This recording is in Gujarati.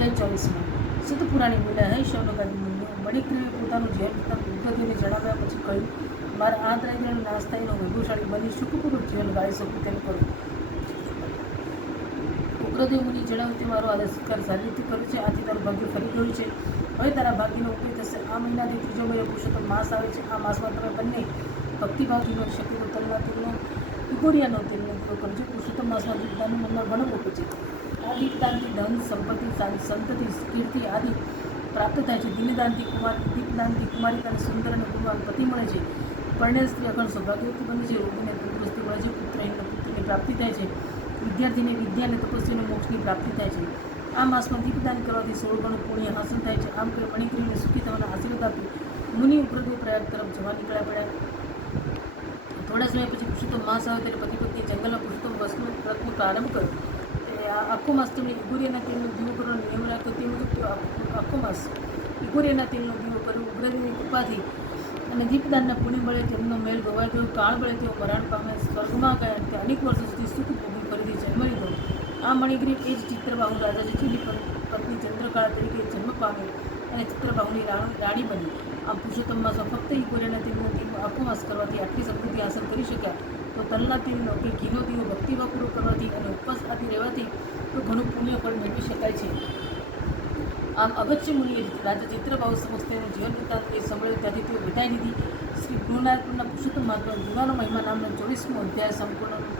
અધ્યાય 24 સિદ્ધપુરાણી બોલ્યા, હે શૌનકાદી મુનિઓ, મણિગ્રીવે પોતાનું જીવન વૃત્તાંત ઉદ્ધતિને જણાવ્યા પછી કહ્યું, મારા આ દારિદ્ર્યનો નાશ થઈને વૈભવશાળી બની સુખપૂર્વક જીવન ગાળી શકું તેમ કરું. ઉગ્રદેવ મુનિ જણાવ્યું તે મારો આદર સત્કાર સારી રીતે કર્યો છે, આથી તારું ભાગ્ય ફરી ગયું છે. હવે તારા ભાગ્યનો ઉદય થશે. આ મહિનાથી ત્રીજો મહિનો પુરુષોત્તમ માસ આવે છે. આ માસમાં તમે બંને ભક્તિભાવજીનો શક્તિ તલના તેલનો ઇગોરિયાનો તેલનો ઉપયોગ કરજો. પુરુષોત્તમ માસમાં દીપદાનનું મનમાં ઘણું મોટું છે. આ દીપદાનથી ધન, સંપત્તિ, સંતતિ, કીર્તિ આદિ પ્રાપ્ત થાય છે. દીપદાનથી કુમારિકાને સુંદર અને ગુણવાન પતિ મળે છે. પરણેલ સ્ત્રી અખંડ સૌભાગ્યવતી બને છે. રોગીને તંદુરસ્તી મળે છે. પુત્રહીનને પુત્રની પ્રાપ્તિ થાય છે. વિદ્યાર્થીને વિદ્યા અને તપસ્વીને મોક્ષની પ્રાપ્તિ થાય છે. આ માસમાં દીપદાન કરવાથી 16 ગણું પુણ્ય હાંસલ થાય છે. આમ કરી મણિગ્રીવને સુખી થવાના આશીર્વાદ આપી મુનિ ઉગ્રદેવ પ્રયાગ તરફ જવા નીકળ્યા પડ્યા. થોડા સમય પછી પુરુષોત્તમ માસ આવે ત્યારે પતિ પત્ની જંગલમાં પુરુષોત્તમ વ્રતનો પ્રારંભ કર્યો. આખો માસ તેમણે ઇગોરિયાના તેલનો દીવો કરવાનો નિયમ રાખ્યો. તે મુજબ તેઓ આખો માસ ઇગોરિયાના તેલનો દીવો કર્યો. ઉગ્રદેવની કૃપાથી અને દીપદાનના પુણ્ય બળે તેમનો મેળ ગવાઈ ગયો. કાળ બળે તેઓ મરણ પામે સ્વર્ગમાં ગયા અને તે અનેક વર્ષો સુધી સુખ ભોગવી ફરીથી જન્મ લીધો. આ મણિગ્રીવ એ જ ચિત્રબાહુ રાજા જયસિંહની પત્ની ચંદ્રકાળા તરીકે જન્મ પામી અને ચિત્રબાહુની રાણી બની. આમ પુરુષોત્તમ માસમાં ફક્ત ઇગોરિયાના તેલનો દીવો આખો માસ કરવાથી આટલી સમૃદ્ધિ હાંસલ કરી શક્યા. તો તલના તેલનો કે ઘીનો દીવો ભક્તિભાવપૂર્વક કરવાથી અને ઉપવાસ આદિ રહેવાથી તો ઘણું પુણ્ય ફળ મેળવી શકાય છે. આમ અગત્ય મુનિએ રાજા ચિત્રબાહુ સમક્ષ તેનું જીવન વૃત્તાંત એ સંભળાયું. ત્યાંથી તેઓ વિદાય લીધી. શ્રી ગુરુનાનકના પુરુષોત્તમ મહાત્મા ગુનાનો મહિમા નામનો 24મો અધ્યાય સંપૂર્ણ.